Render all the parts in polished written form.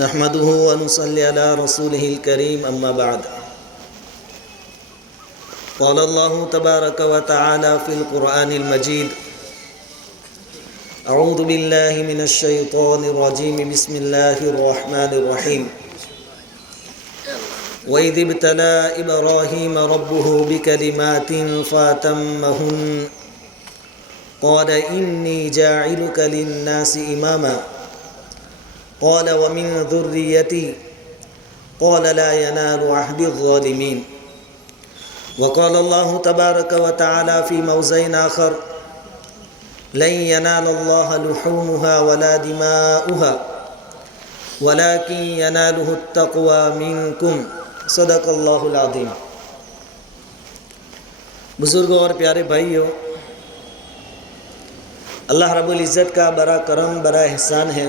نحمده ونصلي على رسوله الكريم أما بعد قال الله تبارك وتعالى في القرآن المجيد أعوذ بالله من الشيطان الرجيم بسم الله الرحمن الرحيم وإذ ابتلى إبراهيم ربه بكلمات فأتمهن قال إني جاعلك للناس إماما قال ومن ذريتي قال لا ينال عهد الظالمين وقال الله تبارك وتعالى في موضع آخر لن ينال الله لحومها ولا دماؤها ولكن يناله التقوى منكم صدق اللہ العظیم۔ بزرگوں اور پیارے بھائیوں، اللہ رب العزت کا بڑا کرم، بڑا احسان ہے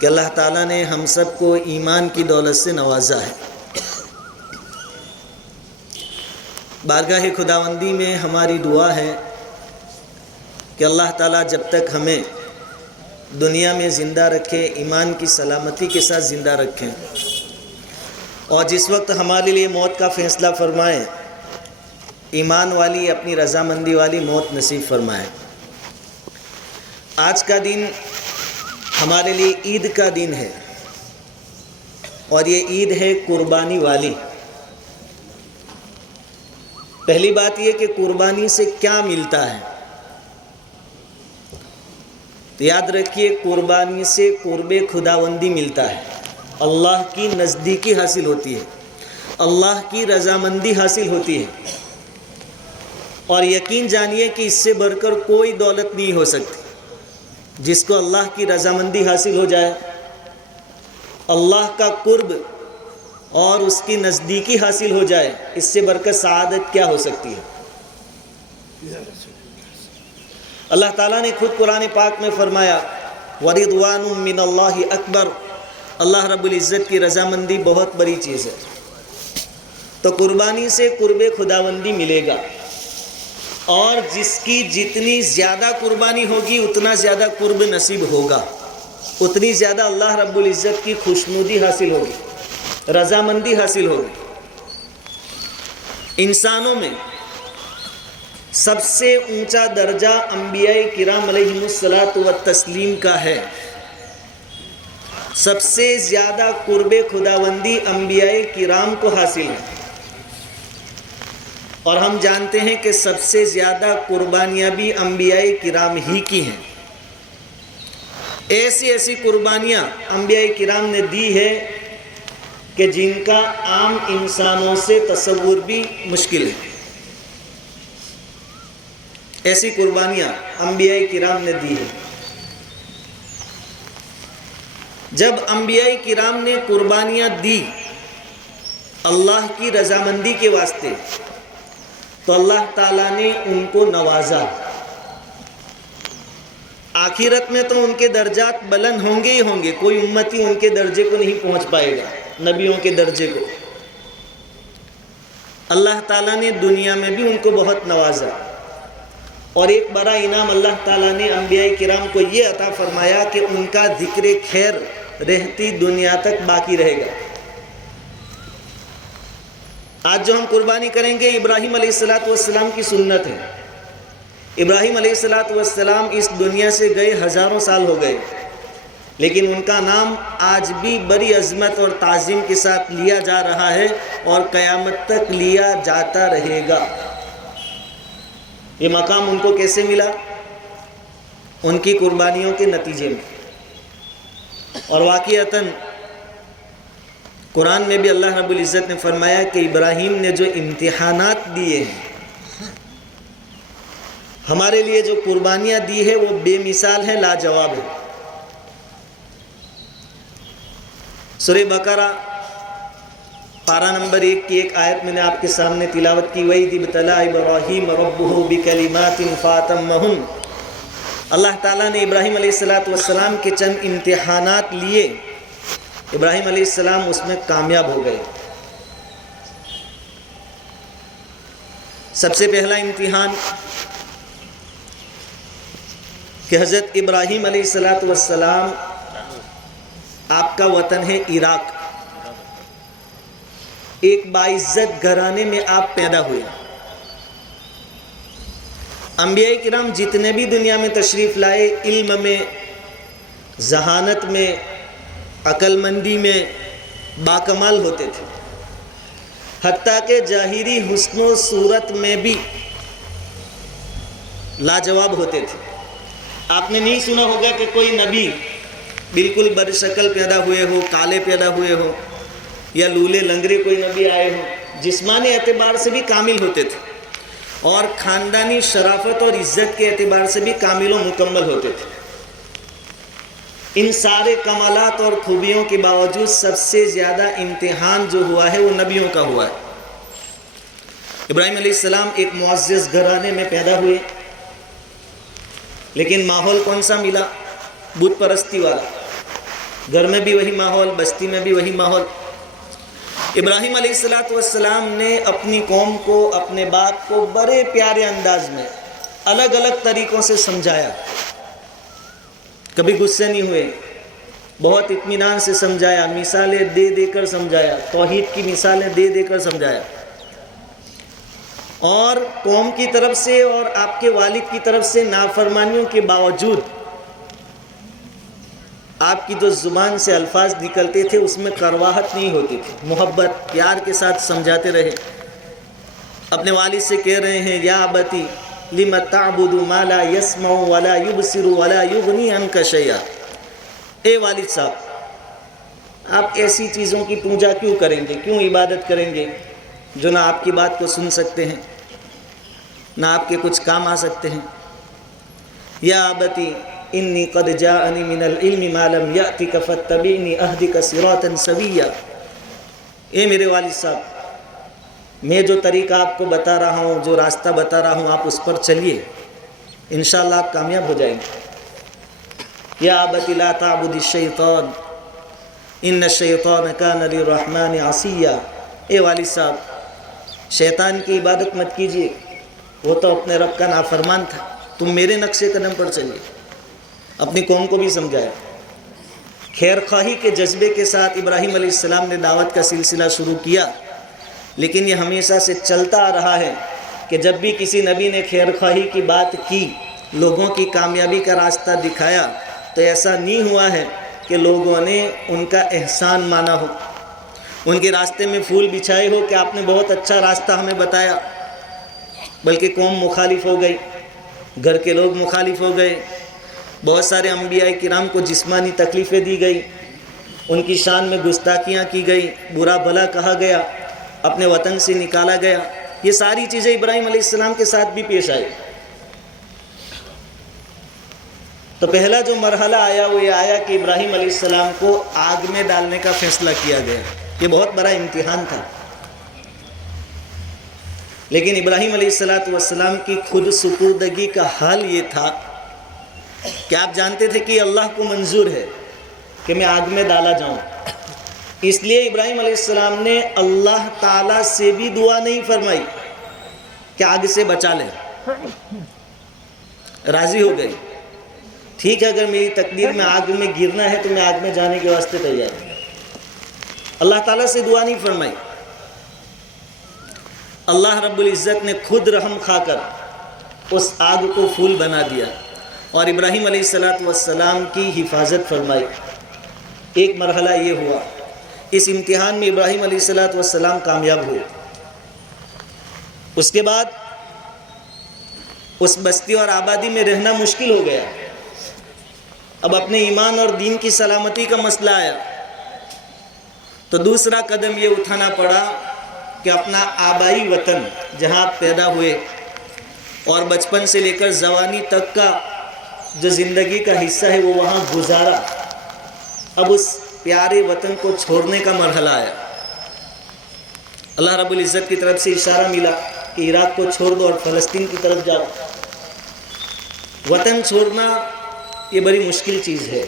کہ اللہ تعالیٰ نے ہم سب کو ایمان کی دولت سے نوازا ہے۔ بارگاہ خداوندی میں ہماری دعا ہے کہ اللہ تعالیٰ جب تک ہمیں دنیا میں زندہ رکھے، ایمان کی سلامتی کے ساتھ زندہ رکھیں، اور جس وقت ہمارے لیے موت کا فیصلہ فرمائے، ایمان والی، اپنی رضامندی والی موت نصیب فرمائے۔ آج کا دن ہمارے لیے عید کا دن ہے، اور یہ عید ہے قربانی والی۔ پہلی بات یہ کہ قربانی سے کیا ملتا ہے؟ تو یاد رکھیے، قربانی سے قرب خداوندی ملتا ہے، اللہ کی نزدیکی حاصل ہوتی ہے، اللہ کی رضامندی حاصل ہوتی ہے، اور یقین جانیے کہ اس سے بڑھ کر کوئی دولت نہیں ہو سکتی۔ جس کو اللہ کی رضامندی حاصل ہو جائے، اللہ کا قرب اور اس کی نزدیکی حاصل ہو جائے، اس سے بڑھ کر سعادت کیا ہو سکتی ہے؟ اللہ تعالیٰ نے خود قرآن پاک میں فرمایا وَرِضْوَانٌ مِّنَ اللَّهِ أَكْبَرُ، اللہ رب العزت کی رضامندی بہت بڑی چیز ہے۔ تو قربانی سے قرب خداوندی ملے گا، اور جس کی جتنی زیادہ قربانی ہوگی اتنا زیادہ قرب نصیب ہوگا، اتنی زیادہ اللہ رب العزت کی خوشنودی حاصل ہوگی، رضامندی حاصل ہوگی۔ انسانوں میں سب سے اونچا درجہ انبیاء کرام علیہم الصلاۃ والتسلیم کا ہے۔ سب سے زیادہ قرب خداوندی انبیاء کرام کو حاصل ہے، اور ہم جانتے ہیں کہ سب سے زیادہ قربانیاں بھی انبیاء کرام ہی کی ہیں۔ ایسی ایسی قربانیاں انبیاء کرام نے دی ہے کہ جن کا عام انسانوں سے تصور بھی مشکل ہے۔ ایسی قربانیاں انبیاء کرام نے دی ہیں۔ جب انبیاء کرام نے قربانیاں دی اللہ کی رضامندی کے واسطے، تو اللہ تعالیٰ نے ان کو نوازا۔ آخرت میں تو ان کے درجات بلند ہوں گے ہی ہوں گے، کوئی امتی ان کے درجے کو نہیں پہنچ پائے گا، نبیوں کے درجے کو۔ اللہ تعالیٰ نے دنیا میں بھی ان کو بہت نوازا، اور ایک بڑا انعام اللہ تعالیٰ نے انبیاء کرام کو یہ عطا فرمایا کہ ان کا ذکر خیر رہتی دنیا تک باقی رہے گا۔ آج جو ہم قربانی کریں گے، ابراہیم علیہ السلام کی سنت ہے۔ ابراہیم علیہ السلام اس دنیا سے گئے ہزاروں سال ہو گئے، لیکن ان کا نام آج بھی بڑی عظمت اور تعظیم کے ساتھ لیا جا رہا ہے، اور قیامت تک لیا جاتا رہے گا۔ یہ مقام ان کو کیسے ملا؟ ان کی قربانیوں کے نتیجے میں۔ اور واقعتاً قرآن میں بھی اللہ رب العزت نے فرمایا کہ ابراہیم نے جو امتحانات دیے ہیں، ہمارے لیے جو قربانیاں دی ہے، وہ بے مثال ہے، لاجواب ہے۔ سورہ بقرہ پارہ نمبر 1 کی ایک آیت میں نے آپ کے سامنے تلاوت کی، وَإِذِ ابْتَلَىٰ إِبْرَاهِيمَ رَبُّهُ بِكَلِمَاتٍ فَأَتَمَّهُنَّ، اللہ تعالیٰ نے ابراہیم علیہ السلام کے چند امتحانات لیے، ابراہیم علیہ السلام اس میں کامیاب ہو گئے۔ سب سے پہلا امتحان کہ حضرت ابراہیم علیہ السلام آپ کا وطن ہے عراق، ایک باعزت گھرانے میں آپ پیدا ہوئے۔ انبیاء کرام جتنے بھی دنیا میں تشریف لائے، علم میں، ذہانت میں، عقل مندی میں باکمال ہوتے تھے، حتیٰ کہ ظاہری حسن و صورت میں بھی لاجواب ہوتے تھے۔ آپ نے نہیں سنا ہوگا کہ کوئی نبی بالکل برشکل پیدا ہوئے ہو، کالے پیدا ہوئے ہو، یا لولے لنگڑے کوئی نبی آئے ہو۔ جسمانی اعتبار سے بھی کامل ہوتے تھے، اور خاندانی شرافت اور عزت کے اعتبار سے بھی کامل و مکمل ہوتے تھے۔ ان سارے کمالات اور خوبیوں کے باوجود سب سے زیادہ امتحان جو ہوا ہے وہ نبیوں کا ہوا ہے۔ ابراہیم علیہ السلام ایک معزز گھرانے میں پیدا ہوئے، لیکن ماحول کون سا ملا؟ بت پرستی والا۔ گھر میں بھی وہی ماحول، بستی میں بھی وہی ماحول۔ ابراہیم علیہ السلام نے اپنی قوم کو، اپنے باپ کو بڑے پیارے انداز میں الگ الگ طریقوں سے سمجھایا۔ کبھی غصے نہیں ہوئے، بہت اطمینان سے سمجھایا، مثالیں دے دے کر سمجھایا، توحید کی مثالیں دے دے کر سمجھایا، اور قوم کی طرف سے اور آپ کے والد کی طرف سے نافرمانیوں کے باوجود آپ کی جو زبان سے الفاظ نکلتے تھے اس میں کرواہٹ نہیں ہوتی تھی، محبت پیار کے ساتھ سمجھاتے رہے۔ اپنے والد سے کہہ رہے ہیں، یا ابتی لم تعبد ما لا يسمع ولا يبصر ولا يغني عنك شيئا۔ اے والد صاحب، آپ ایسی چیزوں کی پوجا کیوں کریں گے، کیوں عبادت کریں گے جو نہ آپ کی بات کو سن سکتے ہیں، نہ آپ کے کچھ کام آ سکتے ہیں۔ یا ابتی انی قد جاءنی من العلم ما لم یأتک فاتبعنی اہدک صراطا سویا۔ اے میرے والد صاحب، میں جو طریقہ آپ کو بتا رہا ہوں، جو راستہ بتا رہا ہوں، آپ اس پر چلیے، انشاءاللہ آپ کامیاب ہو جائیں گے۔ یا ابت لا تعبد الشیطان ان الشیطان کان للرحمن عصیا۔ اے والد صاحب، شیطان کی عبادت مت کیجیے، وہ تو اپنے رب کا نافرمان تھا، تم میرے نقش قدم پر چلیے۔ اپنی قوم کو بھی سمجھایا۔ خیر خواہی کے جذبے کے ساتھ ابراہیم علیہ السلام نے دعوت کا سلسلہ شروع کیا، لیکن یہ ہمیشہ سے چلتا آ رہا ہے کہ جب بھی کسی نبی نے خیر خواہی کی بات کی، لوگوں کی کامیابی کا راستہ دکھایا، تو ایسا نہیں ہوا ہے کہ لوگوں نے ان کا احسان مانا ہو، ان کے راستے میں پھول بچھائے ہو کہ آپ نے بہت اچھا راستہ ہمیں بتایا، بلکہ قوم مخالف ہو گئی، گھر کے لوگ مخالف ہو گئے، بہت سارے انبیاء کرام کو جسمانی تکلیفیں دی گئی، ان کی شان میں گستاخیاں کی گئی، برا بھلا کہا گیا، اپنے وطن سے نکالا گیا۔ یہ ساری چیزیں ابراہیم علیہ السلام کے ساتھ بھی پیش آئی۔ تو پہلا جو مرحلہ آیا وہ یہ آیا کہ ابراہیم علیہ السلام کو آگ میں ڈالنے کا فیصلہ کیا گیا۔ یہ بہت بڑا امتحان تھا، لیکن ابراہیم علیہ السلام کی خود سپردگی کا حال یہ تھا کہ آپ جانتے تھے کہ اللہ کو منظور ہے کہ میں آگ میں ڈالا جاؤں، اس لیے ابراہیم علیہ السلام نے اللہ تعالیٰ سے بھی دعا نہیں فرمائی کہ آگ سے بچا لے، راضی ہو گئی، ٹھیک ہے اگر میری تقدیر میں آگ میں گرنا ہے تو میں آگ میں جانے کے واسطے تیار ہوں۔ اللہ تعالیٰ سے دعا نہیں فرمائی، اللہ رب العزت نے خود رحم کھا کر اس آگ کو پھول بنا دیا اور ابراہیم علیہ السلام کی حفاظت فرمائی۔ ایک مرحلہ یہ ہوا، اس امتحان میں ابراہیم علیہ السلام کامیاب ہوئے۔ اس کے بعد اس بستی اور آبادی میں رہنا مشکل ہو گیا، اب اپنے ایمان اور دین کی سلامتی کا مسئلہ آیا، تو دوسرا قدم یہ اٹھانا پڑا کہ اپنا آبائی وطن جہاں آپ پیدا ہوئے اور بچپن سے لے کر جوانی تک کا جو زندگی کا حصہ ہے وہ وہاں گزارا، اب اس پیارے وطن کو چھوڑنے کا مرحلہ آیا۔ اللہ رب العزت کی طرف سے اشارہ ملا کہ عراق کو چھوڑ دو اور فلسطین کی طرف جاؤ۔ وطن چھوڑنا یہ بڑی مشکل چیز ہے،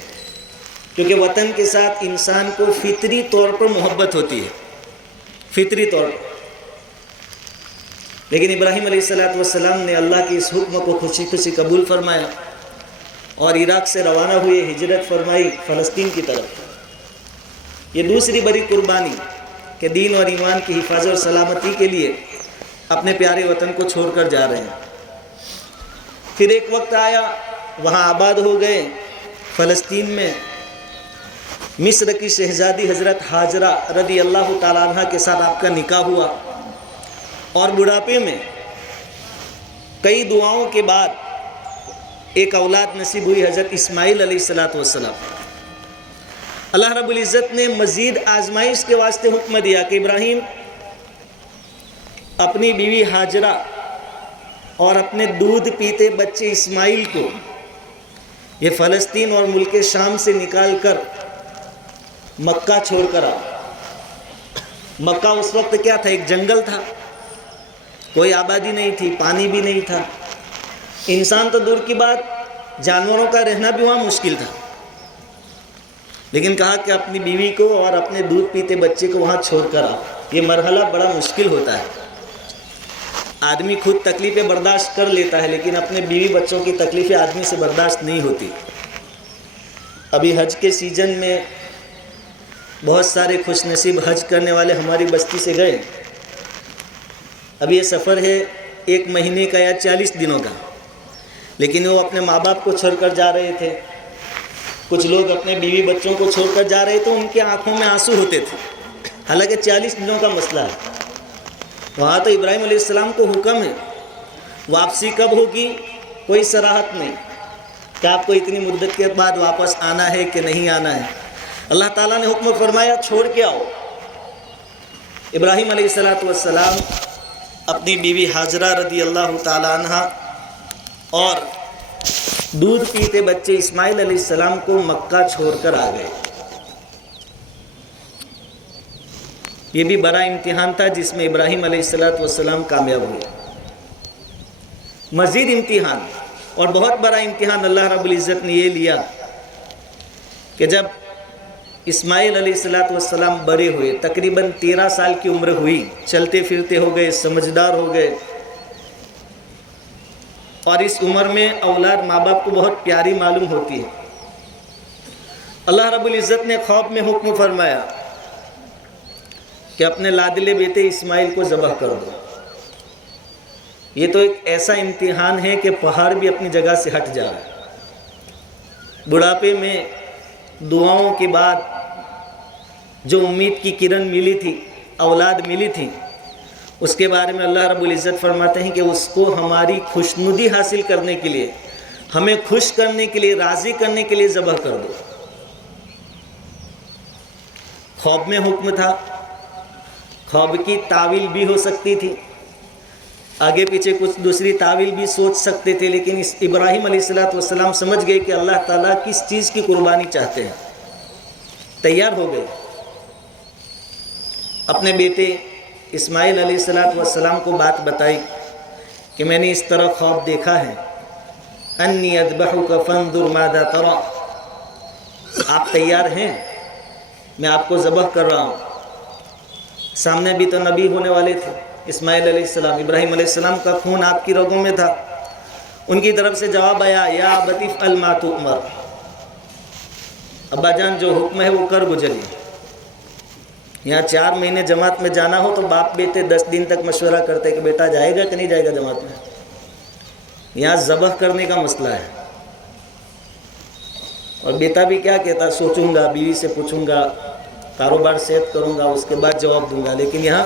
کیونکہ وطن کے ساتھ انسان کو فطری طور پر محبت ہوتی ہے، فطری طور پر۔ لیکن ابراہیم علیہ السلام نے اللہ کے اس حکم کو خوشی خوشی قبول فرمایا اور عراق سے روانہ ہوئے، ہجرت فرمائی فلسطین کی طرف۔ یہ دوسری بڑی قربانی کہ دین اور ایمان کی حفاظت اور سلامتی کے لیے اپنے پیارے وطن کو چھوڑ کر جا رہے ہیں۔ پھر ایک وقت آیا، وہاں آباد ہو گئے فلسطین میں، مصر کی شہزادی حضرت ہاجرہ رضی اللہ تعالیٰ عنہ کے ساتھ آپ کا نکاح ہوا، اور بڑھاپے میں کئی دعاؤں کے بعد ایک اولاد نصیب ہوئی، حضرت اسماعیل علیہ السلام۔ اللہ رب العزت نے مزید آزمائش کے واسطے حکم دیا کہ ابراہیم اپنی بیوی ہاجرہ اور اپنے دودھ پیتے بچے اسماعیل کو یہ فلسطین اور ملک شام سے نکال کر مکہ چھوڑ کر آؤ۔ مکہ اس وقت کیا تھا؟ ایک جنگل تھا، کوئی آبادی نہیں تھی، پانی بھی نہیں تھا، انسان تو دور کی بات، جانوروں کا رہنا بھی وہاں مشکل تھا، لیکن کہا کہ اپنی بیوی کو اور اپنے دودھ پیتے بچے کو وہاں چھوڑ کر آؤ۔ یہ مرحلہ بڑا مشکل ہوتا ہے، آدمی خود تکلیفیں برداشت کر لیتا ہے، لیکن اپنے بیوی بچوں کی تکلیفیں آدمی سے برداشت نہیں ہوتی۔ ابھی حج کے سیزن میں بہت سارے خوش نصیب حج کرنے والے ہماری بستی سے گئے۔ اب یہ سفر ہے 1 مہینے کا یا 40 دنوں کا، لیکن وہ اپنے ماں باپ کو چھوڑ کر جا رہے تھے، کچھ لوگ اپنے بیوی بچوں کو چھوڑ کر جا رہے تھے، ان کی آنکھوں میں آنسو ہوتے تھے، حالانکہ 40 دنوں کا مسئلہ ہے۔ وہاں تو ابراہیم علیہ السلام کو حکم ہے، واپسی کب ہوگی کوئی صراحت نہیں کہ آپ کو اتنی مدت کے بعد واپس آنا ہے کہ نہیں آنا ہے۔ اللہ تعالیٰ نے حکم فرمایا چھوڑ کے آؤ۔ ابراہیم علیہ السلام اپنی بیوی ہاجرہ رضی اللہ تعالیٰ عنہ اور دودھ پیتے بچے اسماعیل علیہ السلام کو مکہ چھوڑ کر آ گئے۔ یہ بھی بڑا امتحان تھا جس میں ابراہیم علیہ السلام کامیاب ہوئے۔ مزید امتحان اور بہت بڑا امتحان اللہ رب العزت نے یہ لیا کہ جب اسماعیل علیہ السلام بڑے ہوئے، تقریباً 13 سال کی عمر ہوئی، چلتے پھرتے ہو گئے، سمجھدار ہو گئے، اور اس عمر میں اولاد ماں باپ کو بہت پیاری معلوم ہوتی ہے۔ اللہ رب العزت نے خواب میں حکم فرمایا کہ اپنے لاڈلے بیٹے اسماعیل کو ذبح کر دو۔ یہ تو ایک ایسا امتحان ہے کہ پہاڑ بھی اپنی جگہ سے ہٹ جا رہا ہے۔ بڑھاپے میں دعاؤں کے بعد جو امید کی کرن ملی تھی، اولاد ملی تھی، اس کے بارے میں اللہ رب العزت فرماتے ہیں کہ اس کو ہماری خوشنودی حاصل کرنے کے لیے، ہمیں خوش کرنے کے لیے، راضی کرنے کے لیے ذبح کر دو۔ خواب میں حکم تھا، خواب کی تعویل بھی ہو سکتی تھی، آگے پیچھے کچھ دوسری تعویل بھی سوچ سکتے تھے، لیکن اس ابراہیم علیہ السلام سمجھ گئے کہ اللہ تعالیٰ کس چیز کی قربانی چاہتے ہیں، تیار ہو گئے۔ اپنے بیٹے اسماعیل علیہ السلام کو بات بتائی کہ میں نے اس طرح خواب دیکھا ہے، انی اذبحک فانظر ماذا تری، آپ تیار ہیں؟ میں آپ کو ذبح کر رہا ہوں۔ سامنے بھی تو نبی ہونے والے تھے اسماعیل علیہ السلام، ابراہیم علیہ السلام کا خون آپ کی رگوں میں تھا۔ ان کی طرف سے جواب آیا، یا ابت افعل ما تؤمر، ابا جان جو حکم ہے وہ کر گزریے۔ یہاں 4 مہینے جماعت میں جانا ہو تو باپ بیٹے 10 دن تک مشورہ کرتے کہ بیٹا جائے گا کہ نہیں جائے گا جماعت میں۔ یہاں ذبح کرنے کا مسئلہ ہے، اور بیٹا بھی کیا کہتا، سوچوں گا، بیوی سے پوچھوں گا، کاروبار سیٹ کروں گا، اس کے بعد جواب دوں گا۔ لیکن یہاں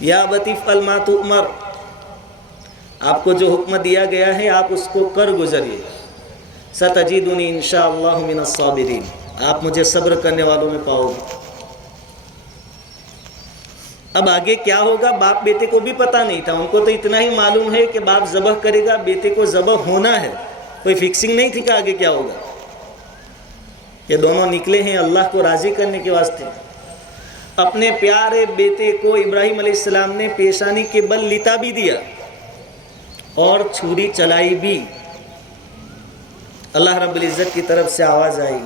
یا ابت افعل ما تؤمر، آپ کو جو حکم دیا گیا ہے آپ اس کو کر گزریے۔ ستجدنی انشاءاللہ من الصابرین، آپ مجھے صبر کرنے والوں میں پاؤ گے۔ اب آگے کیا ہوگا باپ بیٹے کو بھی پتہ نہیں تھا، ان کو تو اتنا ہی معلوم ہے کہ باپ ذبح کرے گا، بیٹے کو ذبح ہونا ہے، کوئی فکسنگ نہیں تھی کہ آگے کیا ہوگا۔ یہ دونوں نکلے ہیں اللہ کو راضی کرنے کے واسطے۔ اپنے پیارے بیٹے کو ابراہیم علیہ السلام نے پیشانی کے بل لتا بھی دیا اور چھری چلائی بھی۔ اللہ رب العزت کی طرف سے آواز آئی،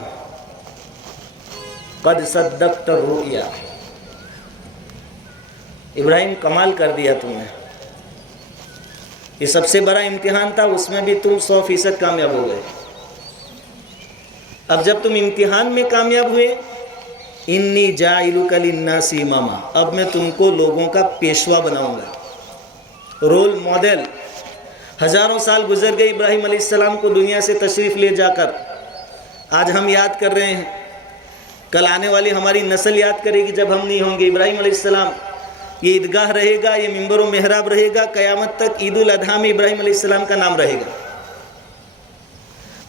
قد صدقت الرؤیا، ابراہیم کمال کر دیا تم نے۔ یہ سب سے بڑا امتحان تھا، اس میں بھی تم 100% کامیاب ہو گئے۔ اب جب تم امتحان میں کامیاب ہوئے انی جاعلک للناس اماما، اب میں تم کو لوگوں کا پیشوا بناؤں گا، رول ماڈل۔ ہزاروں سال گزر گئے ابراہیم علیہ السلام کو دنیا سے تشریف لے جا کر، آج ہم یاد کر رہے ہیں، کل آنے والی ہماری نسل یاد کرے گی جب ہم نہیں ہوں گے۔ ابراہیم علیہ السلام، یہ عیدگاہ رہے گا، یہ منبر و محراب رہے گا، قیامت تک عید الاضحیٰ میں ابراہیم علیہ السلام کا نام رہے گا۔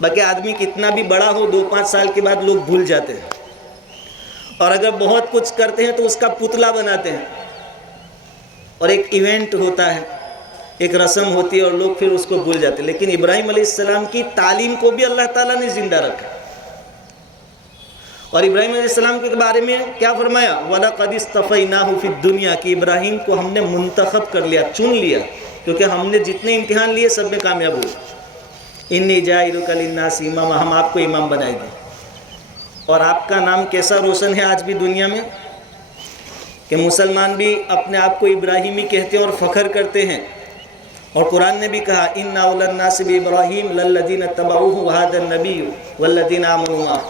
باقی آدمی کتنا بھی بڑا ہو 2-5 سال کے بعد لوگ بھول جاتے ہیں، اور اگر بہت کچھ کرتے ہیں تو اس کا پتلا بناتے ہیں، اور ایک ایونٹ ہوتا ہے، ایک رسم ہوتی ہے، اور لوگ پھر اس کو بھول جاتے ہیں۔ لیکن ابراہیم علیہ السلام کی تعلیم کو بھی اللہ تعالیٰ نے زندہ رکھا، اور ابراہیم علیہ السلام کے بارے میں کیا فرمایا؟ وَلَقَدِ اصْطَفَيْنَاهُ فِي الدُّنْيَا، کہ ابراہیم کو ہم نے منتخب کر لیا، چن لیا، کیونکہ ہم نے جتنے امتحان لیے سب میں کامیاب ہوئے۔ انی جاعلک للناس اماما، ہم آپ کو امام بنائیں گے۔ اور آپ کا نام کیسا روشن ہے آج بھی دنیا میں، کہ مسلمان بھی اپنے آپ کو ابراہیمی کہتے ہیں اور فخر کرتے ہیں، اور قرآن نے بھی کہا ان اول الناس بابراہیم للذین اتبعوہ وہذا النبی والذین آمنوا معہ،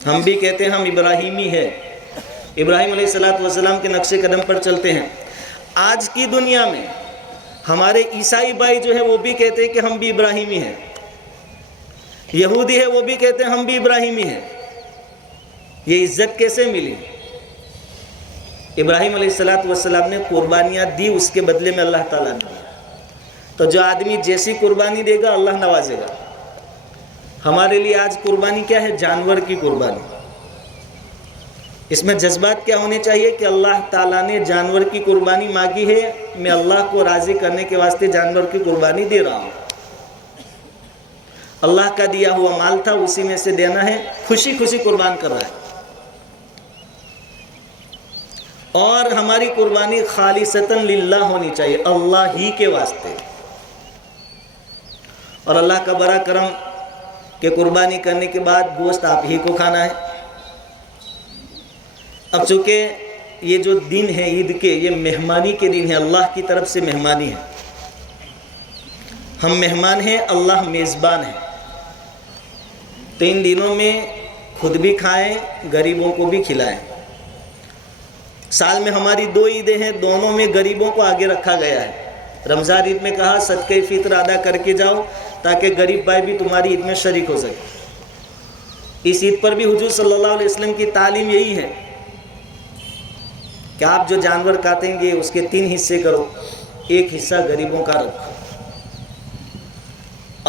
ہم بھی کہتے ہیں ہم ابراہیمی ہے، ابراہیم علیہ السلام کے نقش قدم پر چلتے ہیں۔ آج کی دنیا میں ہمارے عیسائی بھائی جو ہیں وہ بھی کہتے ہیں کہ ہم بھی ابراہیمی ہیں، یہودی ہے وہ بھی کہتے ہیں ہم بھی ابراہیمی ہیں۔ یہ عزت کیسے ملی؟ ابراہیم علیہ السلام نے قربانیاں دی، اس کے بدلے میں اللہ تعالیٰ نے دیا۔ تو جو آدمی جیسی قربانی دے گا اللہ نوازے گا۔ ہمارے لیے آج قربانی کیا ہے؟ جانور کی قربانی۔ اس میں جذبات کیا ہونے چاہیے کہ اللہ تعالیٰ نے جانور کی قربانی مانگی ہے، میں اللہ کو راضی کرنے کے واسطے جانور کی قربانی دے رہا ہوں۔ اللہ کا دیا ہوا مال تھا، اسی میں سے دینا ہے، خوشی خوشی قربان کر رہا ہے۔ اور ہماری قربانی خالصتاً للہ ہونی چاہیے، اللہ ہی کے واسطے۔ اور اللہ کا بڑا کرم کہ قربانی کرنے کے بعد گوشت آپ ہی کو کھانا ہے۔ اب چونکہ یہ جو دن ہے عید کے، یہ مہمانی کے دن ہے، اللہ کی طرف سے مہمانی ہے۔ ہم مہمان ہیں، اللہ میزبان ہے۔ تو ان دنوں میں خود بھی کھائیں، غریبوں کو بھی کھلائیں۔ سال میں ہماری 2 عیدیں ہیں، دونوں میں غریبوں کو آگے رکھا گیا ہے۔ رمضان عید میں کہا صدقہ فطر ادا کر کے جاؤ تاکہ غریب بھائی بھی تمہاری عید میں شریک ہو سکے۔ اس عید پر بھی حضور صلی اللہ علیہ وسلم کی تعلیم یہی ہے کہ آپ جو جانور کاٹیں گے اس کے 3 حصے کرو، 1 حصہ غریبوں کا رکھو۔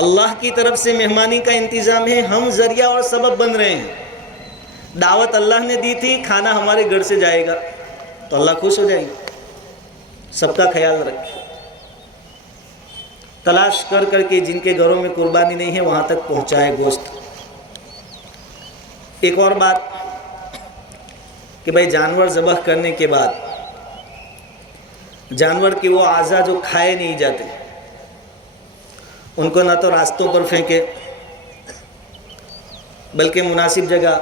اللہ کی طرف سے مہمانی کا انتظام ہے، ہم ذریعہ اور سبب بن رہے ہیں۔ دعوت اللہ نے دی تھی، کھانا ہمارے گھر سے جائے گا تو اللہ خوش ہو جائیں گے۔ سب کا خیال رکھیں، تلاش کر کر کے جن کے گھروں میں قربانی نہیں ہے وہاں تک پہنچائے گوشت۔ ایک اور بات کہ بھائی جانور ذبح کرنے کے بعد جانور کے وہ اعضاء جو کھائے نہیں جاتے ان کو نہ تو راستوں پر پھینکے، بلکہ مناسب جگہ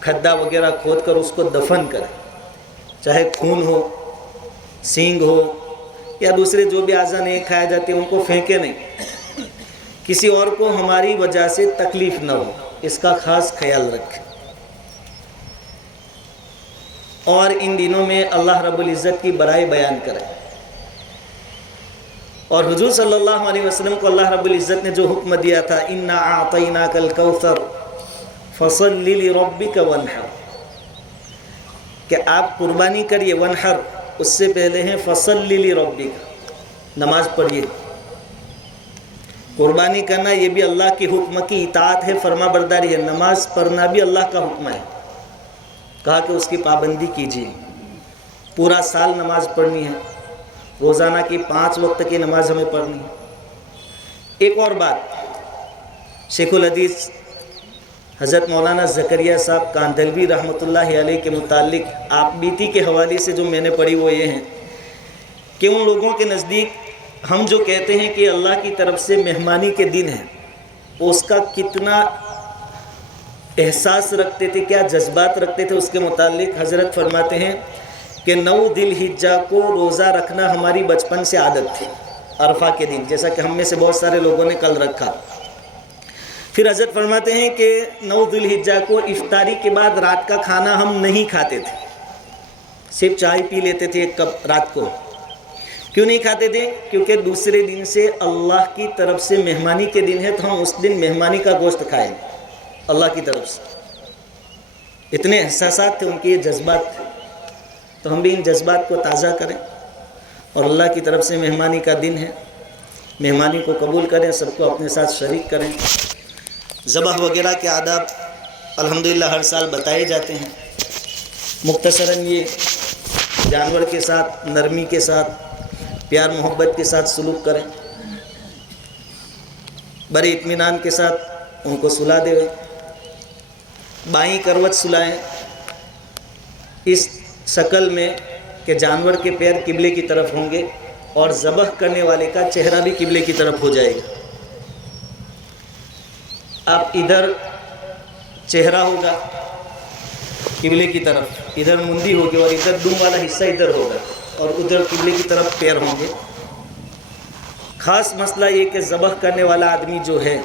کھڈا وغیرہ کھود کر اس کو دفن کرے، چاہے خون ہو، سینگ ہو یا دوسرے جو بھی اعضاء نہیں کھائے جاتے ان کو پھینکے نہیں، کسی اور کو ہماری وجہ سے تکلیف نہ ہو، اس کا خاص خیال رکھیں۔ اور ان دنوں میں اللہ رب العزت کی بڑائی بیان کریں۔ اور حضور صلی اللہ علیہ وسلم کو اللہ رب العزت نے جو حکم دیا تھا اِنَّا أَعْطَيْنَاكَ الْكَوْثَرَ فَصَلِّ لِرَبِّكَ وَانْحَرْ، کہ آپ قربانی کریے، وانحر اس سے پہلے ہیں فَصَلِّ لِرَبِّكَ، نماز پڑھیے۔ قربانی کرنا یہ بھی اللہ کی حکم کی اطاعت ہے، فرما برداری ہے۔ نماز پڑھنا بھی اللہ کا حکم ہے، کہا کہ اس کی پابندی کیجیے۔ پورا سال نماز پڑھنی ہے، روزانہ کی 5 وقت کی نماز ہمیں پڑھنی ہے۔ ایک اور بات، شیخ الحدیث حضرت مولانا زکریا صاحب کاندھلوی رحمۃ اللہ علیہ کے متعلق آپ بیتی کے حوالے سے جو میں نے پڑھی وہ یہ ہیں کہ ان لوگوں کے نزدیک ہم جو کہتے ہیں کہ اللہ کی طرف سے مہمانی کے دن ہیں، اس کا کتنا احساس رکھتے تھے، کیا جذبات رکھتے تھے، اس کے متعلق حضرت فرماتے ہیں کہ 9 ذی الحجہ کو روزہ رکھنا ہماری بچپن سے عادت تھی، عرفہ کے دن، جیسا کہ ہم میں سے بہت سارے لوگوں نے کل رکھا۔ پھر حضرت فرماتے ہیں کہ 9 ذی الحجہ کو افطاری کے بعد رات کا کھانا ہم نہیں کھاتے تھے، صرف چائے پی لیتے تھے 1 کپ رات کو۔ کیوں نہیں کھاتے تھے؟ کیونکہ دوسرے دن سے اللہ کی طرف سے مہمانی کے دن ہے، تو ہم اس دن مہمانی کا گوشت کھائیں اللہ کی طرف سے۔ اتنے احساسات تھے ان کے، یہ جذبات تھے۔ تو ہم بھی ان جذبات کو تازہ کریں، اور اللہ کی طرف سے مہمانی کا دن ہے، مہمانی کو قبول کریں، سب کو اپنے ساتھ شریک کریں۔ ذبح وغیرہ کے آداب الحمدللہ ہر سال بتائے جاتے ہیں۔ مختصراً یہ جانور کے ساتھ نرمی کے ساتھ، پیار محبت کے ساتھ سلوک کریں، بڑے اطمینان کے ساتھ ان کو سلا دیں، بائیں کروٹ سلائیں اس شکل میں کہ جانور کے پیر قبلے کی طرف ہوں گے اور ذبح کرنے والے کا چہرہ بھی قبلے کی طرف ہو جائے گا۔ اب ادھر چہرہ ہوگا قبلے کی طرف، ادھر مندی ہوگی، اور ادھر دم والا حصہ ادھر ہوگا، اور ادھر قبلے کی طرف پیر ہوں گے۔ خاص مسئلہ یہ کہ ذبح کرنے والا آدمی جو ہے،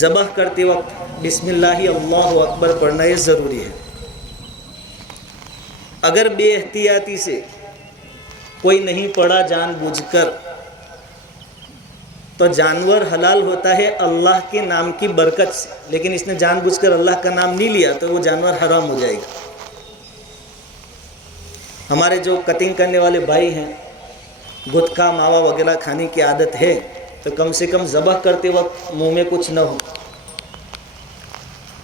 ذبح کرتے وقت بسم اللہ اللہ اکبر پڑھنا یہ ضروری ہے۔ اگر بے احتیاطی سے کوئی نہیں پڑھا جان بوجھ کر، تو جانور حلال ہوتا ہے اللہ کے نام کی برکت سے، لیکن اس نے جان بوجھ کر اللہ کا نام نہیں لیا تو وہ جانور حرام ہو جائے گا۔ ہمارے جو کٹنگ کرنے والے بھائی ہیں، گٹکا ماوا وغیرہ کھانے کی عادت ہے، تو کم سے کم ذبح کرتے وقت منہ میں کچھ نہ ہو۔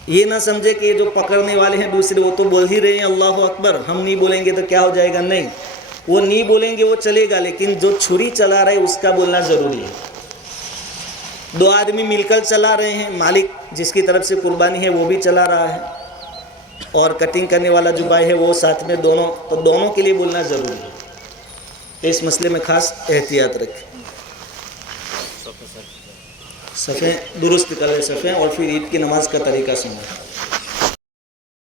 یہ نہ سمجھے کہ یہ جو پکڑنے والے ہیں دوسرے، وہ تو بول ہی رہے ہیں اللہ اکبر، ہم نہیں بولیں گے تو کیا ہو جائے گا؟ نہیں، وہ نہیں بولیں گے وہ چلے گا، لیکن جو چھری چلا رہا ہے اس کا بولنا ضروری ہے۔ 2 آدمی مل کر چلا رہے ہیں، مالک جس کی طرف سے قربانی ہے وہ بھی چلا رہا ہے، اور کٹنگ کرنے والا جو بھائی ہے وہ ساتھ میں، دونوں، تو دونوں کے لیے بولنا ضروری ہے۔ تو اس مسئلے میں خاص احتیاط رکھیں، صفیں درست کریں صفیں، اور پھر عید کی نماز کا طریقہ سنیں۔